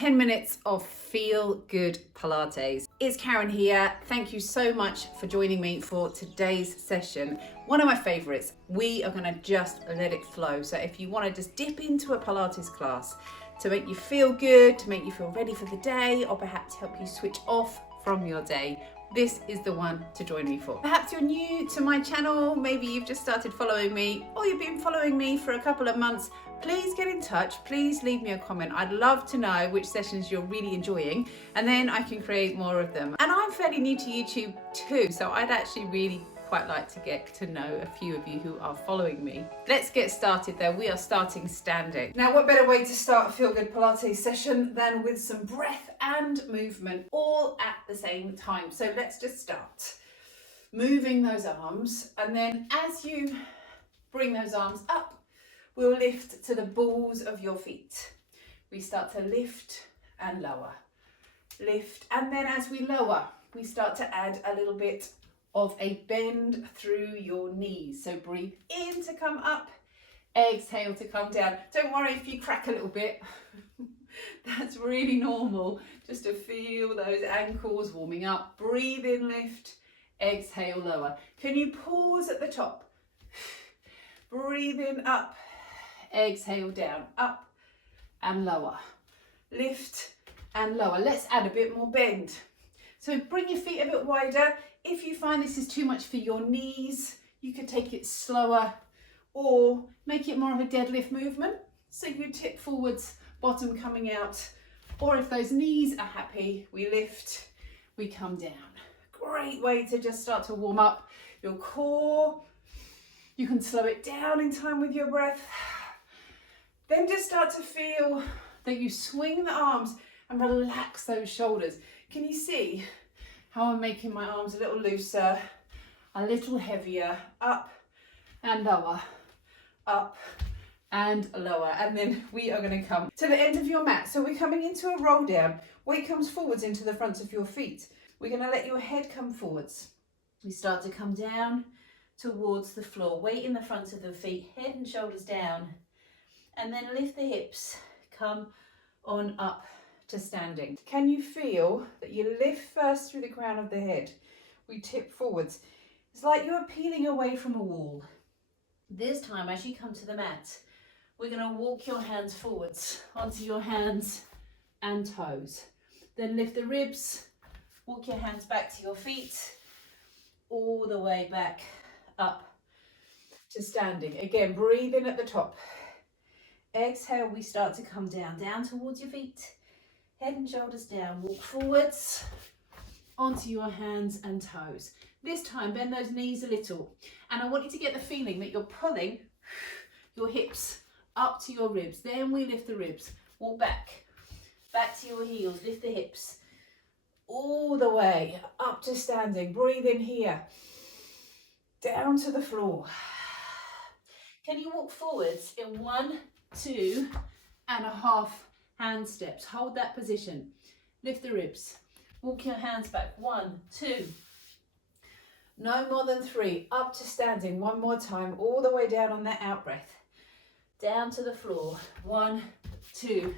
10 minutes of feel good Pilates. It's Karen here. Thank you so much for joining me for today's session. One of my favorites. We are going to just let it flow. So if you want to just dip into a Pilates class to make you feel good, to make you feel ready for the day, or perhaps help you switch off from your day, this is the one to join me for. Perhaps you're new to my channel, maybe you've just started following me, or you've been following me for a couple of months. Please get in touch, please leave me a comment. I'd love to know which sessions you're really enjoying, and then I can create more of them. And I'm fairly new to YouTube too, so I'd actually really quite like to get to know a few of you who are following me. Let's get started there. We are starting standing. Now, what better way to start a feel good Pilates session than with some breath and movement all at the same time. So let's just start moving those arms, and then as you bring those arms up, we'll lift to the balls of your feet. We start to lift and lower, lift, and then as we lower, we start to add a little bit of a bend through your knees. So breathe in to come up, exhale to come down. Don't worry if you crack a little bit. That's really normal, just to feel those ankles warming up. Breathe in, lift, exhale, lower. Can you pause at the top? Breathe in, up, exhale, down, up and lower. Lift and lower. Let's add a bit more bend. So bring your feet a bit wider. If you find this is too much for your knees, you could take it slower or make it more of a deadlift movement. So you tip forwards, bottom coming out. Or if those knees are happy, we lift, we come down. Great way to just start to warm up your core. You can slow it down in time with your breath. Then just start to feel that you swing the arms and relax those shoulders. Can you see how I'm making my arms a little looser, a little heavier, up and lower, up and lower. And then we are going to come to the end of your mat. So we're coming into a roll down. Weight comes forwards into the front of your feet. We're going to let your head come forwards. We start to come down towards the floor. Weight in the front of the feet, head and shoulders down. And then lift the hips, come on up to standing. Can you feel that you lift first through the crown of the head? We tip forwards. It's like you're peeling away from a wall. This time, as you come to the mat, we're going to walk your hands forwards onto your hands and toes. Then lift the ribs, walk your hands back to your feet, all the way back up to standing. Again, breathe in at the top. Exhale, we start to come down towards your feet. Head and shoulders down, walk forwards onto your hands and toes. This time, bend those knees a little. And I want you to get the feeling that you're pulling your hips up to your ribs. Then we lift the ribs, walk back to your heels, lift the hips all the way up to standing. Breathe in here, down to the floor. Can you walk forwards in 1, 2.5 hand steps? Hold that position. Lift the ribs. Walk your hands back. 1, 2. No more than 3. Up to standing. One more time. All the way down on that out breath. Down to the floor. 1, 2.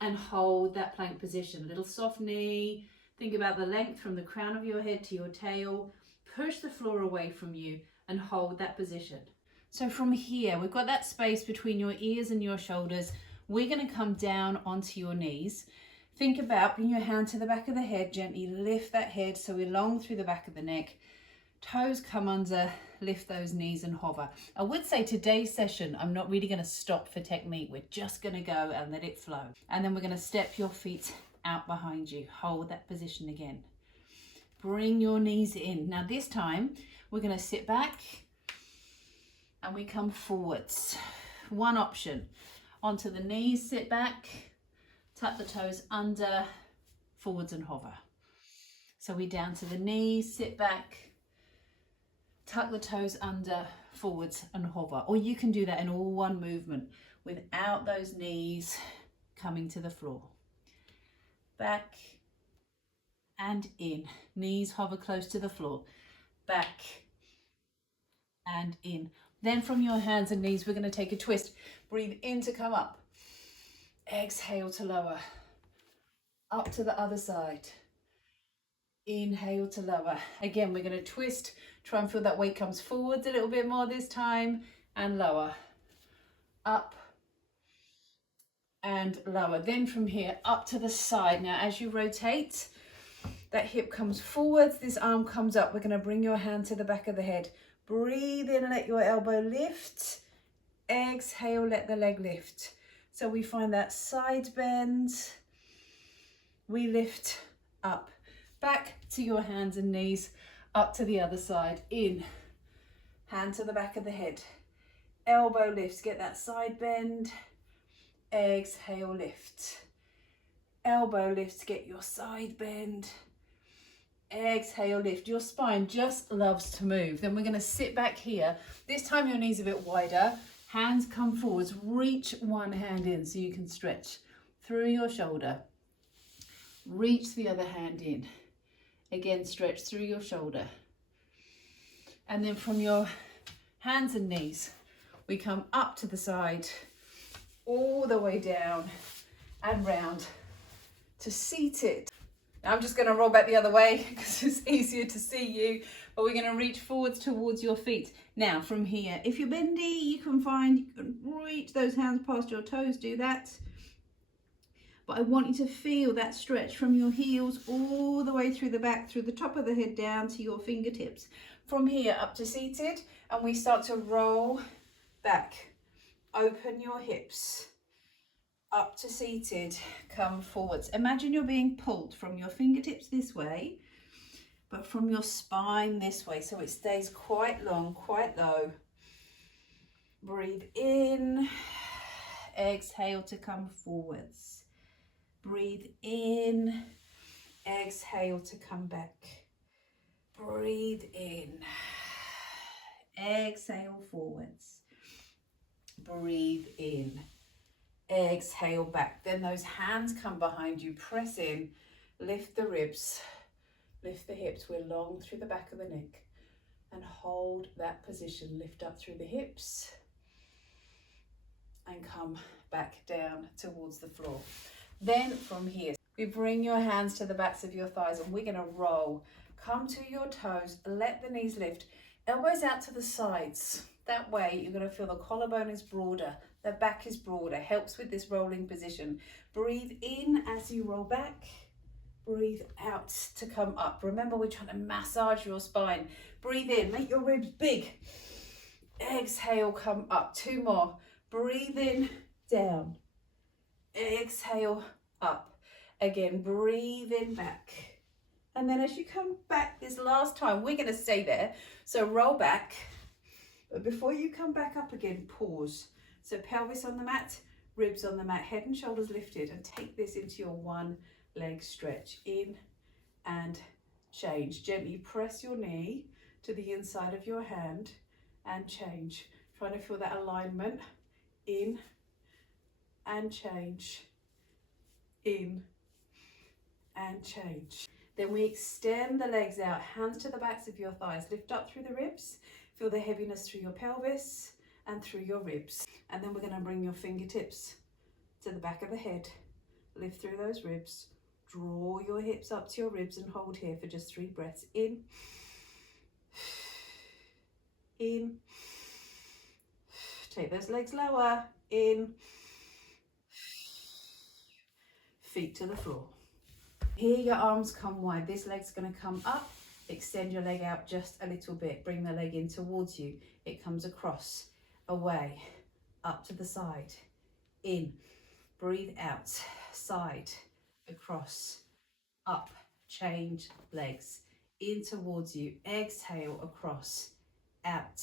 And hold that plank position. A little soft knee. Think about the length from the crown of your head to your tail. Push the floor away from you and hold that position. So from here, we've got that space between your ears and your shoulders. We're going to come down onto your knees. Think about bring your hand to the back of the head, gently lift that head so we're long through the back of the neck. Toes come under, lift those knees and hover. I would say today's session, I'm not really going to stop for technique. We're just going to go and let it flow. And then we're going to step your feet out behind you. Hold that position again. Bring your knees in. Now this time, we're going to sit back and we come forwards. One option. Onto the knees, sit back, tuck the toes under, forwards and hover. So we down to the knees, sit back, tuck the toes under, forwards and hover. Or you can do that in all one movement without those knees coming to the floor. Back and in. Knees hover close to the floor. Back and in. Then from your hands and knees, we're going to take a twist. Breathe in to come up. Exhale to lower. up to the other side. Inhale to lower. Again, we're going to twist, try and feel that weight comes forwards a little bit more this time, and lower. Up and lower. Then from here, up to the side. Now, as you rotate, that hip comes forwards, this arm comes up. We're going to bring your hand to the back of the head. Breathe in, let your elbow lift. Exhale, let the leg lift. So we find that side bend. We lift up. Back to your hands and knees, up to the other side. In, hand to the back of the head. Elbow lifts, get that side bend. Exhale, lift. Elbow lifts, get your side bend. Exhale, lift. Your spine just loves to move. Then we're going to sit back here. This time your knees a bit wider. Hands come forwards. Reach one hand in so you can stretch through your shoulder. Reach the other hand in. Again, stretch through your shoulder. And then from your hands and knees, we come up to the side, all the way down and round to seated. Now I'm just going to roll back the other way because it's easier to see you, but we're going to reach forwards towards your feet. Now from here, if you're bendy, you can reach those hands past your toes, do that. But I want you to feel that stretch from your heels all the way through the back, through the top of the head down to your fingertips. From here up to seated, and we start to roll back. Open your hips. Up to seated, come forwards. Imagine you're being pulled from your fingertips this way, but from your spine this way, so it stays quite long, quite low. Breathe in, exhale to come forwards. Breathe in, exhale to come back. Breathe in, exhale forwards. Breathe in, exhale back. Then those hands come behind you, press in, lift the ribs, lift the hips. We're long through the back of the neck, and hold that position. Lift up through the hips and come back down towards the floor. Then from here, we bring your hands to the backs of your thighs, and we're going to roll. Come to your toes, let the knees lift, elbows out to the sides. That way you're going to feel the collarbone is broader, the back is broader, helps with this rolling position. Breathe in as you roll back, breathe out to come up. Remember, we're trying to massage your spine. Breathe in, make your ribs big. Exhale, come up. 2 more. Breathe in, down. Exhale, up. Again, breathe in, back. And then as you come back this last time, we're going to stay there. So roll back. But before you come back up again, pause. So pelvis on the mat, ribs on the mat, head and shoulders lifted, and take this into your one leg stretch. In and change. Gently press your knee to the inside of your hand and change. Trying to feel that alignment. In and change. In and change. Then we extend the legs out, hands to the backs of your thighs, lift up through the ribs, feel the heaviness through your pelvis and through your ribs. And then we're going to bring your fingertips to the back of the head, lift through those ribs, draw your hips up to your ribs and hold here for just 3 breaths. In, in, take those legs lower, in, feet to the floor. Here your arms come wide, this leg's going to come up, extend your leg out just a little bit, bring the leg in towards you, it comes across, away, up to the side, in, breathe out, side, across, up, change legs, in towards you, exhale across, out,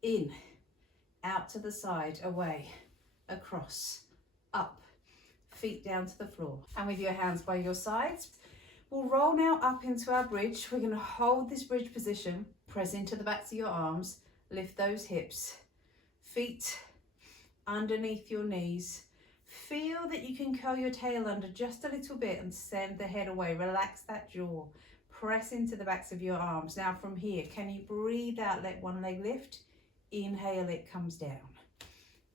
in, out to the side, away, across, up, feet down to the floor. And with your hands by your sides, we'll roll now up into our bridge. We're going to hold this bridge position, press into the backs of your arms, lift those hips, feet underneath your knees. Feel that you can curl your tail under just a little bit and send the head away. Relax that jaw. Press into the backs of your arms. Now from here, can you breathe out? Let one leg lift. Inhale, it comes down.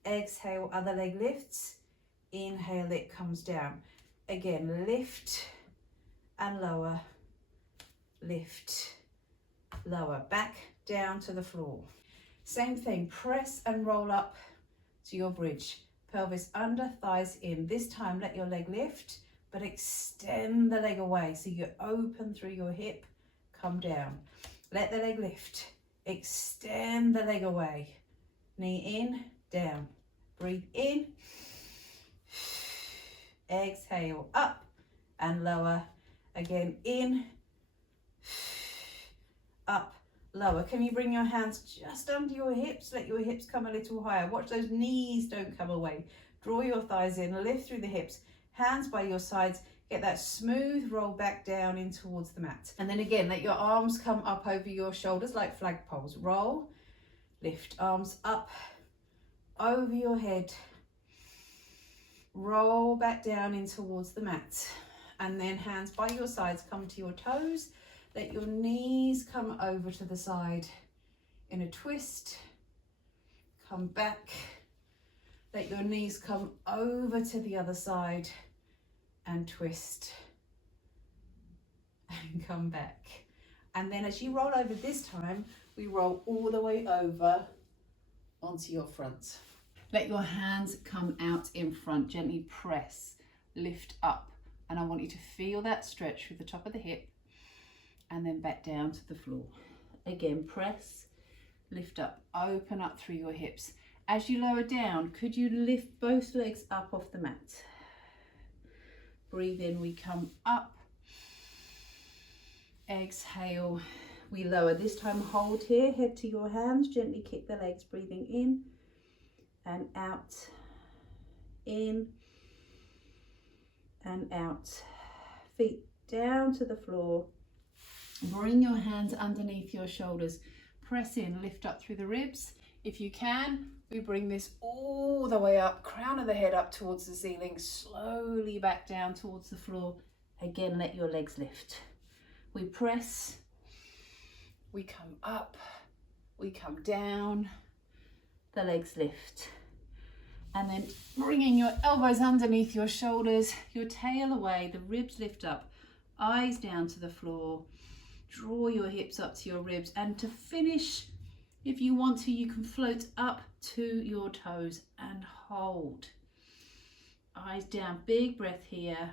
Exhale, other leg lifts. Inhale, it comes down. Again, lift and lower, lift, lower, back down to the floor. Same thing, press and roll up to your bridge. Pelvis under, thighs in. This time, let your leg lift, but extend the leg away. So you open through your hip, come down. Let the leg lift, extend the leg away. Knee in, down. Breathe in. Exhale, up and lower. Again, in, up, lower. Can you bring your hands just under your hips? Let your hips come a little higher. Watch those knees don't come away. Draw your thighs in, lift through the hips, hands by your sides. Get that smooth roll back down in towards the mat. And then again, let your arms come up over your shoulders like flagpoles. Roll, lift, arms up, over your head. Roll back down in towards the mat. And then hands by your sides, come to your toes. Let your knees come over to the side in a twist. Come back. Let your knees come over to the other side and twist. And come back. And then as you roll over this time, we roll all the way over onto your front. Let your hands come out in front. Gently press, lift up. And I want you to feel that stretch through the top of the hip and then back down to the floor. Again, press, lift up, open up through your hips. As you lower down, could you lift both legs up off the mat? Breathe in, we come up. Exhale, we lower. This time hold here, head to your hands, gently kick the legs, breathing in and out, in and out. Feet down to the floor. Bring your hands underneath your shoulders. Press in, lift up through the ribs. If you can, we bring this all the way up, crown of the head up towards the ceiling, slowly back down towards the floor. Again, let your legs lift. We press, we come up, we come down, the legs lift. And then bringing your elbows underneath your shoulders, your tail away, the ribs lift up, eyes down to the floor. Draw your hips up to your ribs. And to finish, if you want to, you can float up to your toes and hold. Eyes down, big breath here.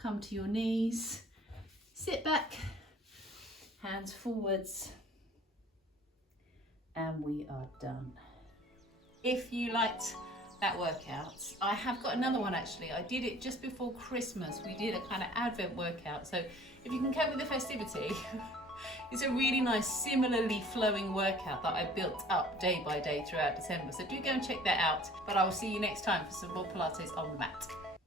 Come to your knees, sit back, hands forwards. And we are done. If you liked that workout, I have got another one actually. I did it just before Christmas. We did a kind of Advent workout. So if you can cope with the festivity, it's a really nice, similarly flowing workout that I built up day by day throughout December. So do go and check that out. But I will see you next time for some more Pilates on the mat.